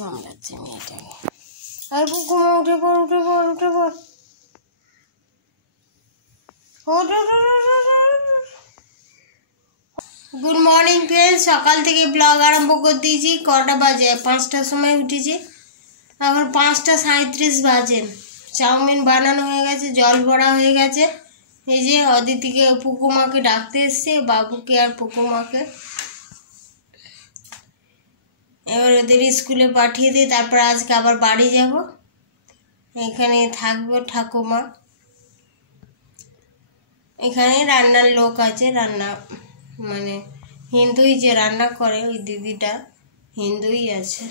সামলাচ্ছে মেয়েটাকে। আর কুকুমা উঠে পড়, উঠে পড়, উঠে পড়। গুড মর্নিং ফ্রেন্ডস, সকাল থেকে ব্লগ আরম্ভ করে দিয়েছি। কটা বাজে? 5টার সময় উঠেছি, এখন 5টা 37 বাজে। চাউমিন বানানো হয়ে গেছে, জল ভরা হয়ে গেছে। এই যে অদিতিকে পুকুমাকে ডাকতে এসছে, বাবুকে আর পুকুমাকে। এবার ওদের স্কুলে পাঠিয়ে দিই, তারপর আজকে আবার বাড়ি যাব। এখানে থাকবো ঠাকুমা, এখানে রান্নার লোক আছে, রান্না মানে হিন্দুই যে রান্না করে ওই দিদিটা হিন্দুই আছে।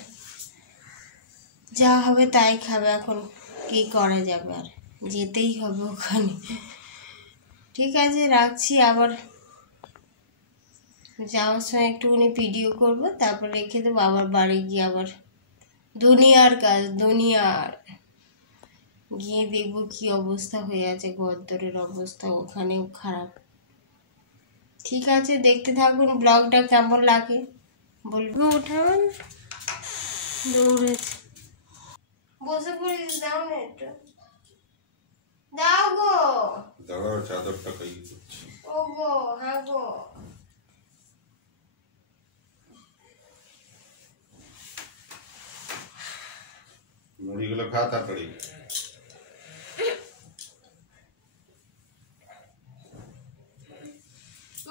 যা হবে তাই খাবে, এখন কি করা যাবে, আর যেতেই হবে ওখানে। ঠিক আছে, রাখছি। আবার যাওয়ার সময় একটুখানি ভিডিও করবো, তারপর রেখে দেবো। আবার বাড়ি গিয়ে আবার দুনিয়ার কাজ, দুনিয়ার গিয়ে দেখবো কি অবস্থা হয়ে আছে, ঘরদরের অবস্থা ওখানেও খারাপ। ঠিক আছে, দেখতে থাকুন ব্লগটা, কেমন লাগে বলবো। উঠাবেন, দৌড়েছে, বসে পড়িস, দাও না একটু, দাও গো, দাঁড়াও চাদরটা কাই করছি। ও গো, হ্যাঁ গো, মুড়িগুলো খা তাড়াতাড়ি।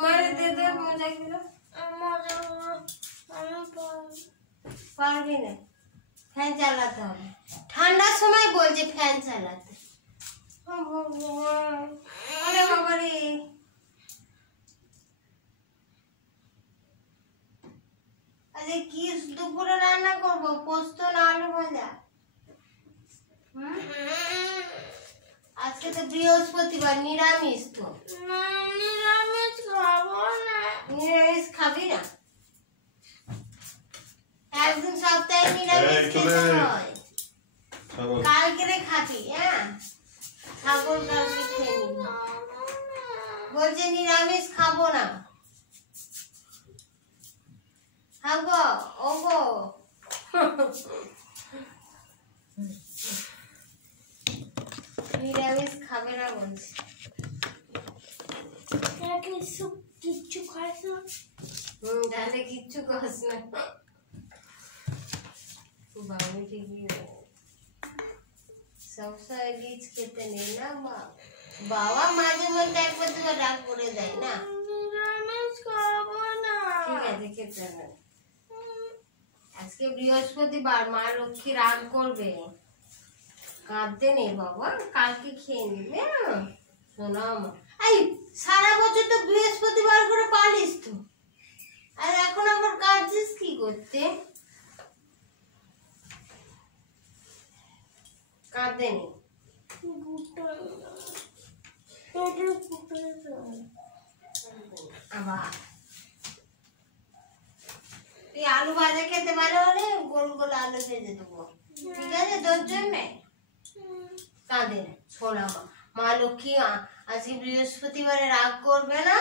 মারে দে দে মজা গুলো, পারবি না, ফ্যান চালাতে হবে। ঠান্ডার সময় বলছে ফ্যান চালাতে। আরে বাবা রে, আরে কি দুপুরে রান্না করবো? পোস্ত না আলু ভাজা? আজকে তো বৃহস্পতিবার, নিরামিষ তো। নিরামিষ খাবো না। নিরামিষ খাবি না? একদিন সপ্তাহে নিরামিষ খেতে হয়। কালকে খাবি? হ্যাঁ, ছাগল কালকে খেয়ে নিবি। বলছে নিরামিষ খাবো না। হ্যাঁ গো, ও গো, নিরামিষ খাবে না বলছে। কিচ্ছু খাস না? তাহলে কিচ্ছু খাস না। বাবুকে কি সবসময় রিচ খেতে নেই না, বাবা মাঝে মধ্যে একবার দুবার রাগ করে দেয় না। নিরামিষ খাবো না। ঠিক আছে, খেতে হবে। আজকে বৃহস্পতিবার, মা লক্ষ্মী রাগ করবে, কাঁদতে নেই বাবা, কালকে খেয়ে নিবে। শোনা মা, এই সারা বছর তো বৃহস্পতিবার করে পালিস তো, আর এখন আবার কাঁদছিস কি করতে? কাঁদে নি, আবার তুই আলু ভাজা খেতে পারো হলে গোল গোল আলু ভেজে দেবো, ঠিক আছে তোর জন্য। কাঁদে না, শোনা মা লক্ষ্মী আজকে বৃহস্পতিবারে রাগ করবে না,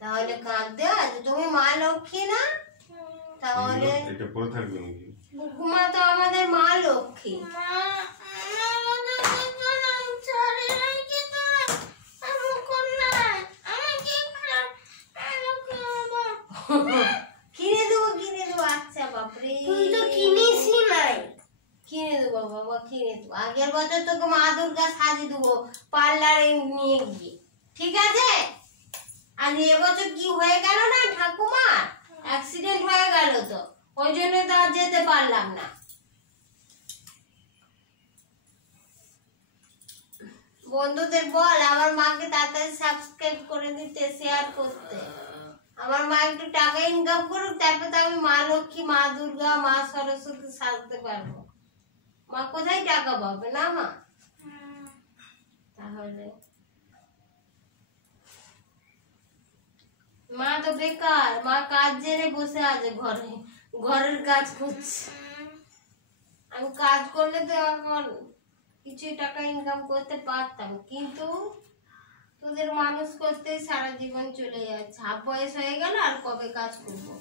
তাহলে কাঁদতে। আজ তুমি মা লক্ষ্মী না, তাহলে ঘুমা তো আমাদের মা লক্ষ্মী। কিনে দেবো, কিনে দেবো। আচ্ছা বাপরে, তুই তো কিনিসই নাই। কিনে দেবো বাবা, কিনে দেবো। আগের বছর তোকে মা দুর্গা সাজিয়ে দেবো পার্লারে নিয়ে গিয়ে, ঠিক আছে? আর এবছর কি হয়ে গেল না, ঠাকুমার অ্যাক্সিডেন্ট হয়ে গেল, তো ওই জন্য তো আর যেতে পারলাম না। বন্ধুদের বল আমার মাকে তাড়াতাড়ি সাবস্ক্রাইব করে দিতে, শেয়ার করতে। আমার মা একটু টাকা ইনকাম করুক, তারপর তো আমি মা লক্ষ্মী, মা দুর্গা, মা সরস্বতী সাজতে পারবো। মা কোথায় টাকা পাবে না মা? তাহলে মা তো বেকার, মা কাজ জেনে বসে আছে ঘরে, ঘরের কাজ করছে। আমি কাজ করলে তো এখন কিছু টাকা ইনকাম করতে পারতাম, কিন্তু তোদের মানুষ করতে সারা জীবন চলে যাচ্ছে। হাফ বয়স হয়ে গেল, আর কবে কাজ করবো?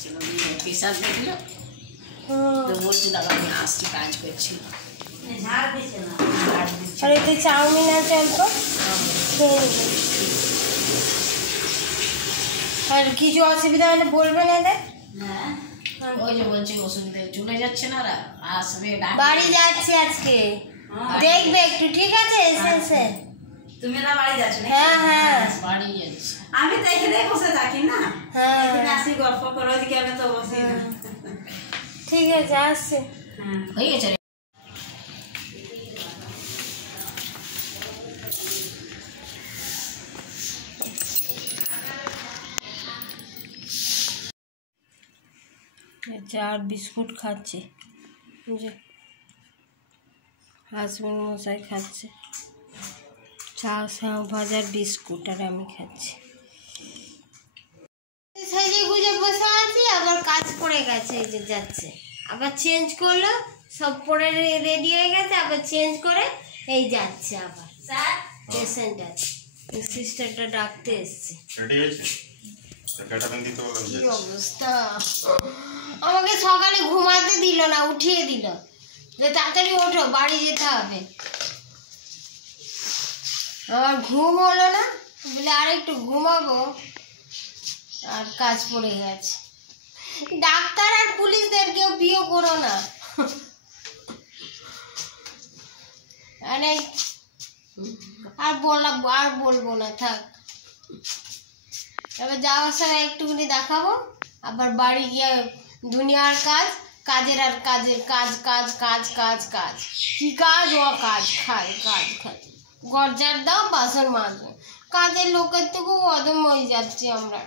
আসছিল, পেশার দেখলো তো বলছে দাদা আমি আসছি, কাজ করছিল। আর এতে চাউমিন আছে অল্প, খেয়ে নেবে। আর কিছু অসুবিধা হলে বলবে না দেখ। হ্যাঁ ওই যে বলছে অসুবিধা চলে যাচ্ছে না, আসবে বাড়ি যাচ্ছি আজকে, দেখবে একটু, ঠিক আছে? এসে তুমি না বাড়ি যাচ্ছ? হ্যাঁ হ্যাঁ বাড়ি যাচ্ছি আমি, তো এখানে বসে থাকি না, হ্যাঁ আসি গল্প করো, ওদিকে আমি তো বসি না। ঠিক আছে, আসছে। হয়ে গেছে। চার বিস্কুট খাচ্ছে, যে হাজবেন্ড মশাই খাচ্ছে চা, শ্যাও ভাজার বিস্কুট, আর আমি খাচ্ছি। সেজে গুজে বসে আছি, আবার কাজ পড়ে গেছে, এই যে যাচ্ছে, আবার চেঞ্জ করলো, সব পরে রেডি হয়ে গেছে, আবার চেঞ্জ করে এই যাচ্ছে, আবার পেশেন্ট আছে, সিস্টারটা ডাকতে এসছে। কি অবস্থা, আমাকে সকালে ঘুমাতে দিল না, উঠিয়ে দিল যে তাড়াতাড়ি ওঠো, বাড়ি যেতে হবে। আমার ঘুম হলো না, বলে আর একটু ঘুমাবো, আর কাজ পড়ে গেছে। ডাক্তার আর পুলিশদের কেউ বিয়ে করো না, আর বলবো না, থাক। এবার যাওয়ার সময় একটুখানি দেখাবো, আবার বাড়ি গিয়ে দুনিয়ার কাজ, কাজের আর কাজের কাজ, কাজ কাজ কাজ কাজ, কি কাজ ও কাজ, খায় কাজ খায়, গরজার দাও, বাসন মাজো, কাজের লোকের থেকেও অদম হয়ে যাচ্ছি আমরা।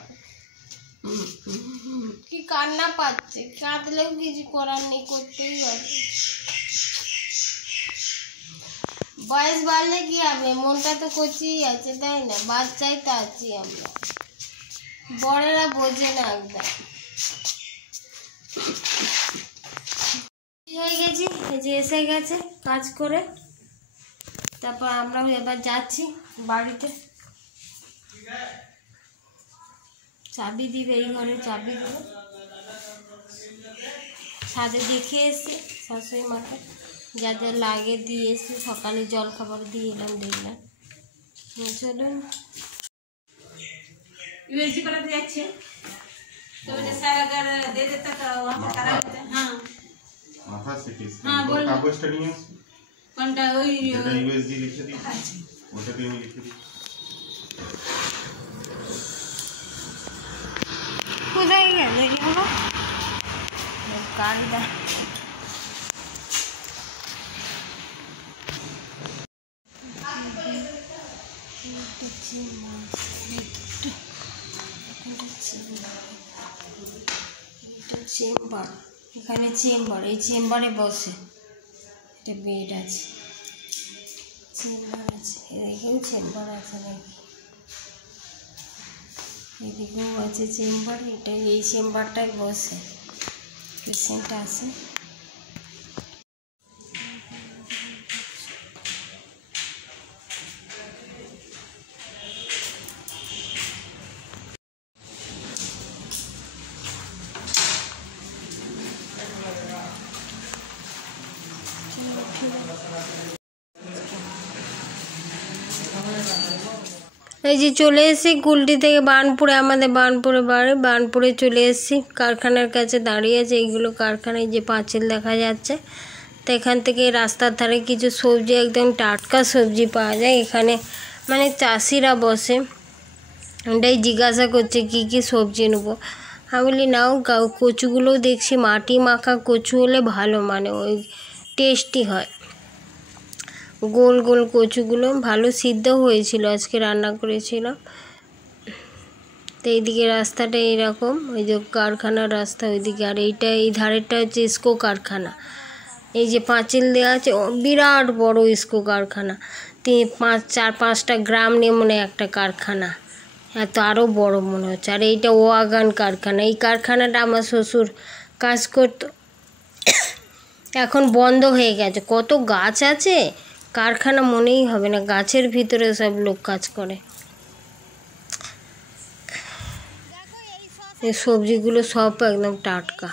কি কান্না পাচ্ছে, কাঁদলেও কিছু করার নেই, করতেই হবে। বয়স বাড়লে কি হবে, মনটা তো কচিই আছে, তাই না? বাচ্চাই তো আছি আমরা, বড়েরা বোঝে না একদম। হয়ে গেছি, এই যে এসে গেছে কাজ করে, তারপর আমরাও এবার যাচ্ছি বাড়িতে। চাবি দিবে, এই ঘরে চাবি দিবে, ছাদে দেখে এসছে শাশুড়ি মাকে, যা যা লাগে দিয়ে এসছি, সকালে জল খাবার দিয়ে এলাম, দেখলাম। চলুন, यूएसडी पर दे अच्छे तो वजह से अगर दे देता तो वहाँ पे करा देते। हाँ माथा सिटी स्कैन हाँ, बोल। कागज स्टडी है कौनटा वही যেটা यूएसडी লিখে দিই, ওটাতে আমি লিখে দিই। কোথায় গেল এগুলো? গাড়িটা চেম্বার, এখানে চেম্বার, এই চেম্বারে বসে, একটা বেড আছে, চেম্বার আছে, এদিকেও চেম্বার আছে নাকি, এদিকেও আছে চেম্বার, এটা এই চেম্বারটায় বসে পেশেন্ট আছে। এই যে চলে এসেছি কুলটি থেকে বার্নপুরে, আমাদের বার্নপুরে বাড়ি, বার্নপুরে চলে এসেছি, কারখানার কাছে দাঁড়িয়ে আছে। এইগুলো কারখানায় যে পাঁচিল দেখা যাচ্ছে, তো এখান থেকে রাস্তার ধারে কিছু সবজি, একদম টাটকা সবজি পাওয়া যায় এখানে, মানে চাষিরা বসে, ওটাই জিজ্ঞাসা করছে কি কি সবজি নেবো। আমি বলি নাও, কচুগুলোও দেখছি মাটি মাখা কচু হলে ভালো, মানে ওই টেস্টি হয়। গোল গোল কচুগুলো ভালো সিদ্ধ হয়েছিল, আজকে রান্না করেছিলাম। তো এইদিকে রাস্তাটা এইরকম, ওই যে কারখানার রাস্তা ওইদিকে, আর এইটা এই ধারেরটা হচ্ছে ইস্কো কারখানা। এই যে পাঁচিল দেওয়া আছে, বিরাট বড় ইস্কো কারখানা, 4-5টা গ্রাম নিয়ে মনে একটা কারখানা, এত আরও বড় মনে হচ্ছে। আর এইটা ওয়াগান কারখানা, এই কারখানাটা আমার শ্বশুর কাজ করতো, এখন বন্ধ হয়ে গেছে। কত গাছ আছে, কারখানা মনেই হবে না, গাছের ভিতরে সব লোক কাজ করে। এই সবজিগুলো সব একদম টাটকা।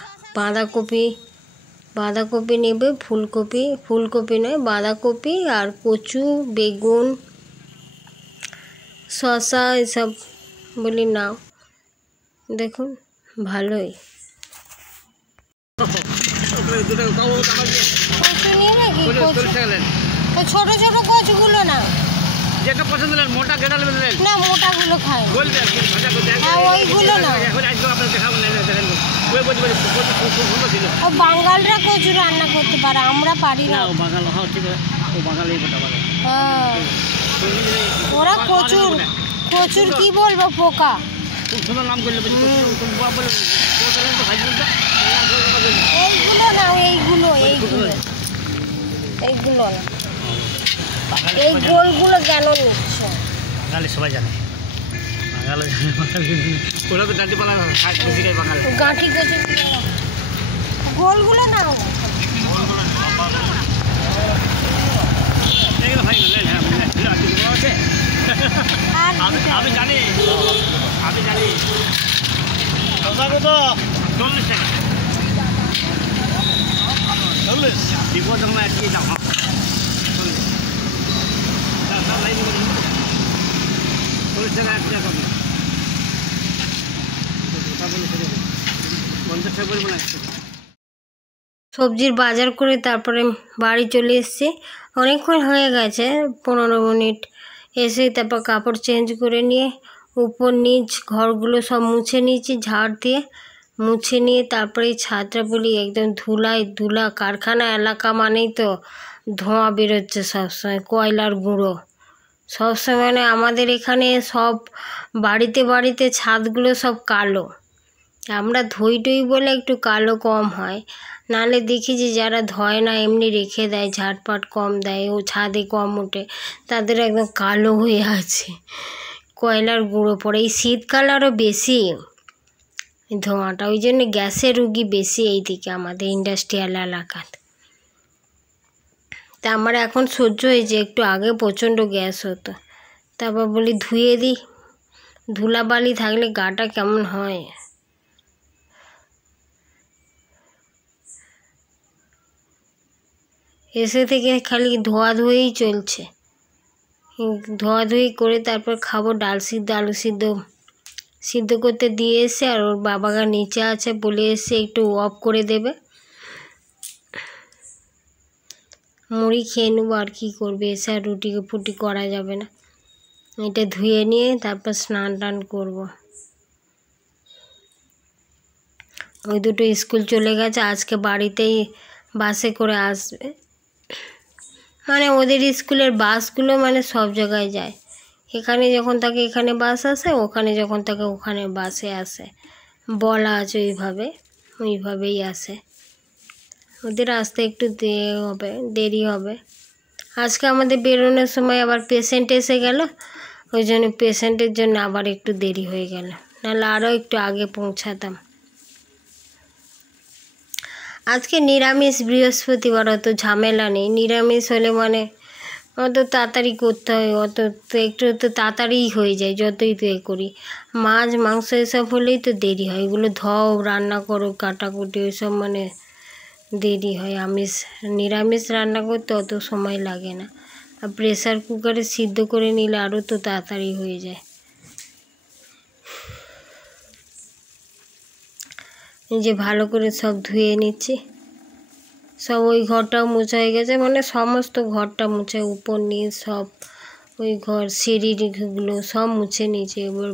বাঁধাকপি নেবে, ফুলকপি নয় বাঁধাকপি, আর কচু, বেগুন, শসা এসব বলি নাও। দেখুন ভালোই। কচু নিয়ে নাকি? তো ছোট ছোট কচুগুলো না, যেটা পছন্দ হলেন মোটা কেটে নেবেন না মোটাগুলো খাই। বলবেন ভাজা করতে হ্যাঁ ওইগুলো না। এখন আজকে আপনাদের দেখাবো না, দেখেন ওই বলতে বলি খুব সুন্দর ছিল। ও বাঙালরা কচু রান্না করতে পারে, আমরা পারি না। ও বাঙাল হ্যাঁ ঠিক আছে, ও বাঙালি কথা বলে। হ্যাঁ ওরা কচুর কি বলবো পোকা। খুব সুন্দর নাম করলে বলে তো ভাজি বলতে এইগুলো না, এইগুলো না, এই গোলগুলো কেন নিচ্ছ? বাঙালি সবাই জানে, বাঙালি ওরা তো ডাঁটি পালা বেশি খায় বাঙালি। গাঁঠি কচু গোলগুলো নাও। আমি জানি 40 টাকা বিপদ সময় আর কি দাম সবজির বাজার করে তারপরে বাড়ি চলে এসেছি। অনেকক্ষণ হয়ে গেছে, 15 মিনিট। এসে তারপর কাপড় চেঞ্জ করে নিয়ে উপর নিচ ঘরগুলো সব মুছে নিয়েছি ঝাড় দিয়ে। মুছে নিয়ে তারপরে ছাদটা বলি একদম ধুলা। কারখানা এলাকা মানেই তো ধোঁয়া বেরোচ্ছে সবসময়, কয়লার গুঁড়ো সবসময়। মানে আমাদের এখানে সব বাড়িতে ছাদগুলো সব কালো। আমরা ধুই বলে একটু কালো কম হয়, নাহলে দেখি যে যারা ধয় না এমনি রেখে দেয়, ঝাটপাট কম দেয়, ও ছাদে কম ওঠে, তাদের একদম কালো হয়ে আছে, কয়লার গুঁড়ো পড়ে। এই শীতকাল আরও বেশি ধোঁয়াটা, ওই জন্য গ্যাসের রুগী বেশি এই দিকে আমাদের ইন্ডাস্ট্রিয়াল এলাকাতে। তা আমার এখন সহ্য হয়েছে, একটু আগে প্রচণ্ড গ্যাস হতো। তারপর বলি ধুয়ে দিই, ধুলাবালি থাকলে গাটা কেমন হয়। এসে থেকে খালি ধোয়াধুয়ি চলছে, ধোয়াধুয়ি করে তারপর খাবো। ডাল সিদ্ধ আলু সিদ্ধ করতে দিয়ে এসে, আর ওর বাবারা নিচে আছে বলে এসে একটু অফ করে দেবে, মুড়ি খেয়ে নেবো। আর কী করবে, এসে আর রুটি করা যাবে না। এটা ধুয়ে নিয়ে তারপর স্নান টান করবো। ওই দুটো স্কুল চলে গেছে, আজকে বাড়িতেই বাসে করে আসবে। মানে ওদের স্কুলের বাসগুলো মানে সব জায়গায় যায়, এখানে যখন থাকে এখানে বাস আসে, ওখানে যখন থাকে ওখানে বাসে আসে, বলা আছে ওইভাবেই আসে। ওদের আসতে একটু দেরি হবে। আজকে আমাদের বেরোনোর সময় আবার পেশেন্ট এসে গেল, ওই জন্য পেশেন্টের জন্য আবার একটু দেরি হয়ে গেল, নাহলে আরও একটু আগে পৌঁছাতাম। আজকে নিরামিষ, বৃহস্পতিবার, অত ঝামেলা নেই। নিরামিষ হলে মানে অত তাড়াতাড়ি করতে হয়, একটু তাড়াতাড়িই হয়ে যায় যতই তো করি। মাছ মাংস এসব হলেই তো দেরি হয়, এগুলো ধোও, রান্না করো, কাটাকুটি ওইসব মানে দেরি হয়। নিরামিষ রান্না করতে অত সময় লাগে না, আর প্রেসার কুকারে সিদ্ধ করে নিলে আরও তো তাড়াতাড়ি হয়ে যায়। যে ভালো করে সব ধুয়ে নিচ্ছি, সব ওই ঘরটাও মোছা হয়ে গেছে, মানে সমস্ত ঘরটা মুছে, উপর নিচ সব, ওই ঘর সিঁড়িগুলো সব মুছে নিয়েছি। এবার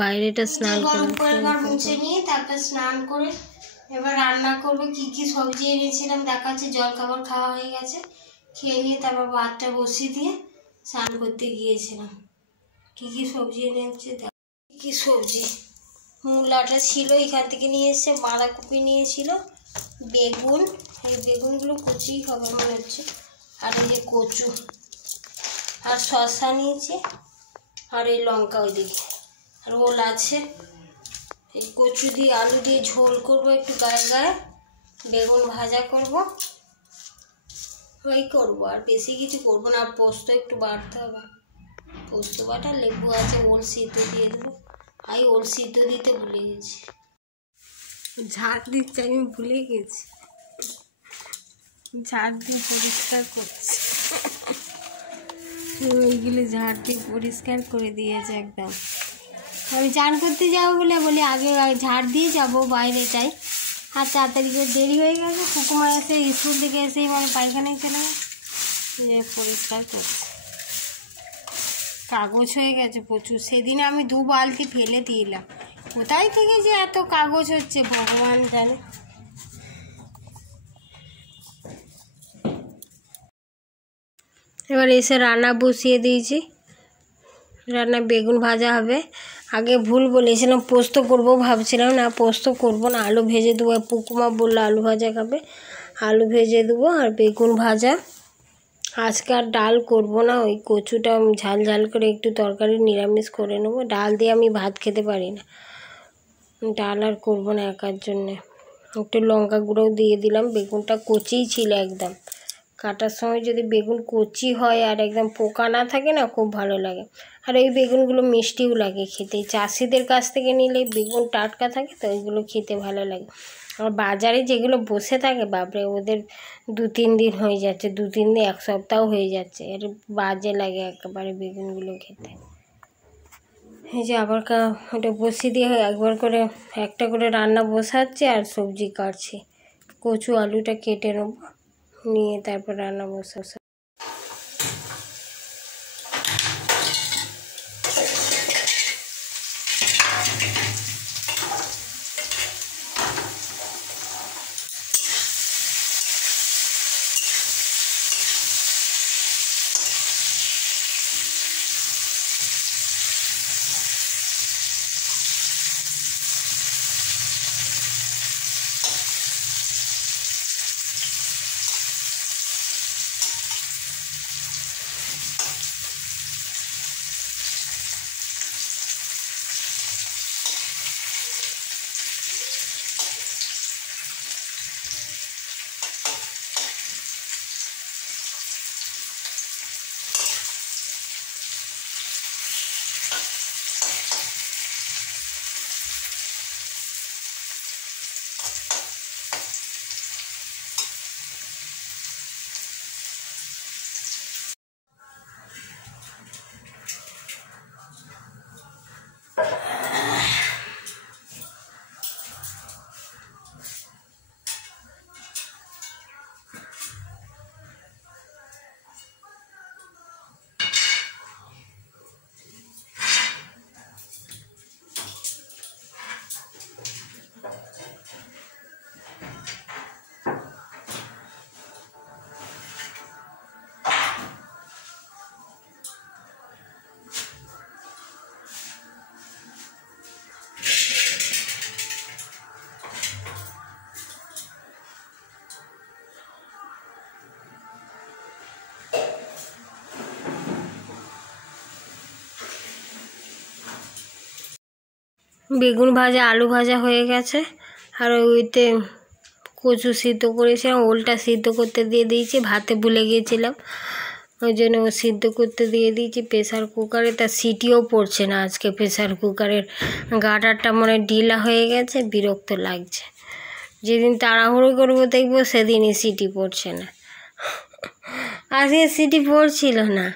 বাইরেটা স্নান মুছে নিয়ে তারপর স্নান করে এবার রান্না করবো। কি সবজি এনেছিলাম দেখাচ্ছে। জল খাবার খাওয়া হয়ে গেছে, খেয়ে নিয়ে তারপর ভাতটা বসিয়ে দিয়ে স্নান করতে গিয়েছিলাম। কি সবজি এনেছে, কি সবজি, মূলাটা ছিল এখান থেকে নিয়ে এসছে, বাঁধাকপি নিয়েছিল, বেগুন, এই বেগুনগুলো কচিই হবে মনে হচ্ছে, আর এই যে কচু, আর শসা নিয়েছি, আর এই লঙ্কা ওইদিকে, আর ওল আছে। এই কচু দিয়ে আলু দিয়ে ঝোল করবো একটু গায়ে, বেগুন ভাজা করবো, ওই করবো, আর বেশি কিছু করবো না। আর পোস্ত একটু বাড়তে হবে। পোস্ত বাটা, লেবু আছে, ওল সিদ্ধ দিয়ে দেবো। আমি ওল সিদ্ধ দিতে ভুলে গেছি, ঝাড় দিচ্ছে, আমি ভুলে গেছি। ঝাড় দিয়ে পরিষ্কার করছি, ওইগুলো ঝাড় দিয়ে পরিষ্কার করে দিয়েছে একদম। আমি চান করতে যাবো বলে বলি আগে ঝাড় দিয়ে যাবো বাইরেটাই, আর তাড়াতাড়ি করে দেরি হয়ে গেছে। কুকুমা এসে স্কুল থেকে এসেই মানে পায়খানায় চলে গেছে, পরিষ্কার করছে। কাগজ হয়ে গেছে প্রচুর, সেদিন আমি 2 বালতি ফেলে দিলাম। কোথায় থেকে যে এত কাগজ হচ্ছে ভগবান জানে। এবার এসে রান্না বসিয়ে দিয়েছি, রান্না বেগুন ভাজা হবে। আগে ভুল বলেছিলাম, পোস্ত করবো ভাবছিলাম, না পোস্ত করবো না, আলু ভেজে দেবো। পুকুমা বললো আলু ভাজা খাবে, আলু ভেজে দেবো আর বেগুন ভাজা। আজকে আর ডাল করবো না, ওই কচুটা ঝাল ঝাল করে একটু তরকারি নিরামিষ করে নেবো। ডাল দিয়ে আমি ভাত খেতে পারি না, ডাল আর করবো না একার জন্যে। একটু লঙ্কা গুঁড়োও দিয়ে দিলাম। বেগুনটা কচিই ছিল একদম, কাটার সময় যদি বেগুন কচি হয় আর একদম পোকা না থাকে না, খুব ভালো লাগে। আর এই বেগুনগুলো মিষ্টিও লাগে খেতে, চাষিদের কাছ থেকে নিলে বেগুন টাটকা থাকে তো ওইগুলো খেতে ভালো লাগে। আর বাজারে যেগুলো বসে থাকে বাপরে, ওদের 2-3 দিন হয়ে যাচ্ছে, 2-3 দিন 1 সপ্তাহ হয়ে যাচ্ছে, এর বাজে লাগে একেবারে বেগুনগুলো খেতে। এই যে আবার ওটা বসিয়ে দিয়ে একবার করে একটা করে রান্না বসাচ্ছি আর সবজি কাটছি। কচু আলুটা কেটে নেবো, নিয়ে তারপর রান্না বসা। বেগুন ভাজা আলু ভাজা হয়ে গেছে, আর ওইতে কচু সিদ্ধ করেছিলাম, ওলটা সিদ্ধ করতে দিয়ে দিয়েছি। ভাতে ভুলে গিয়েছিলাম, ওই জন্য ও সিদ্ধ করতে দিয়ে দিয়েছি প্রেসার কুকারে। তার সিটিও পড়ছে না আজকে, প্রেসার কুকারের গাটারটা মনে ঢিলা হয়ে গেছে, বিরক্ত লাগছে। যেদিন তাড়াহুড়ো করবো দেখবো সেদিনই সিটি পড়ছে না, আজকে সিটি পড়ছিল না।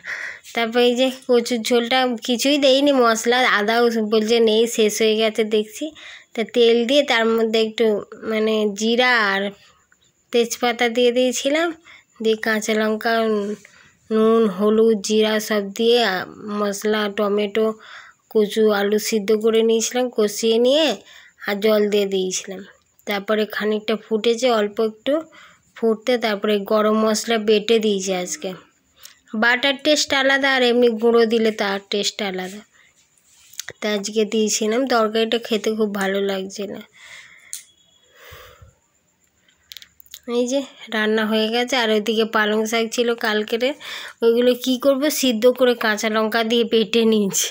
তারপর এই যে কচুর ঝোলটা কিছুই দেইনি, মশলা আদাও বলছে নেই, শেষ হয়ে গেছে দেখছি। তা তেল দিয়ে তার মধ্যে একটু মানে জিরা আর তেজপাতা দিয়ে দিয়েছিলাম, দিয়ে কাঁচা লঙ্কা, নুন, হলুদ, জিরা সব দিয়ে মশলা, টমেটো, কচু আলু সিদ্ধ করে নিয়েছিলাম, কষিয়ে নিয়ে আর জল দিয়ে দিয়েছিলাম। তারপরে খানিকটা ফুটেছে, অল্প একটু ফুটতে তারপরে গরম মশলা বেটে দিয়েছি। আজকে বাটার টেস্ট আলাদা, আর এমনি গুঁড়ো দিলে তার টেস্ট আলাদা, তা আজকে দিয়েছিলাম। তরকারিটা খেতে খুব ভালো লাগছিল। এই যে রান্না হয়ে গেছে। আর ওইদিকে পালং শাক ছিল কালকের, ওইগুলো কি করব, সিদ্ধ করে কাঁচা লঙ্কা দিয়ে বেটে নিয়েছি।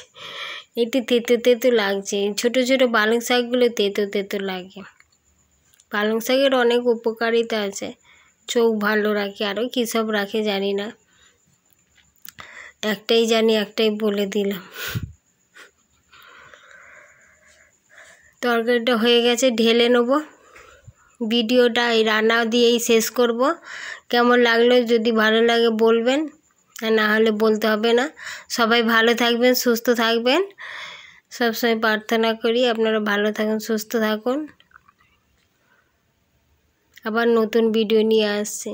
একটু তেতো তেতো লাগছে, ছোটো ছোটো পালং শাকগুলো তেতো তেতো লাগে। পালং শাকের অনেক উপকারিতা আছে, চোখ ভালো রাখে, আরও কী সব রাখে জানি না। একটাই জানি, একটাই বলে দিলাম। তরকারিটা হয়ে গেছে, ঢেলে নেবো। ভিডিওটা এই রান্না দিয়েই শেষ করব। কেমন লাগলো যদি ভালো লাগে বলবেন, আর না হলে বলতে হবে না। সবাই ভালো থাকবেন, সুস্থ থাকবেন, সবসময় প্রার্থনা করি আপনারা ভালো থাকুন, সুস্থ থাকুন। আবার নতুন ভিডিও নিয়ে আসছি।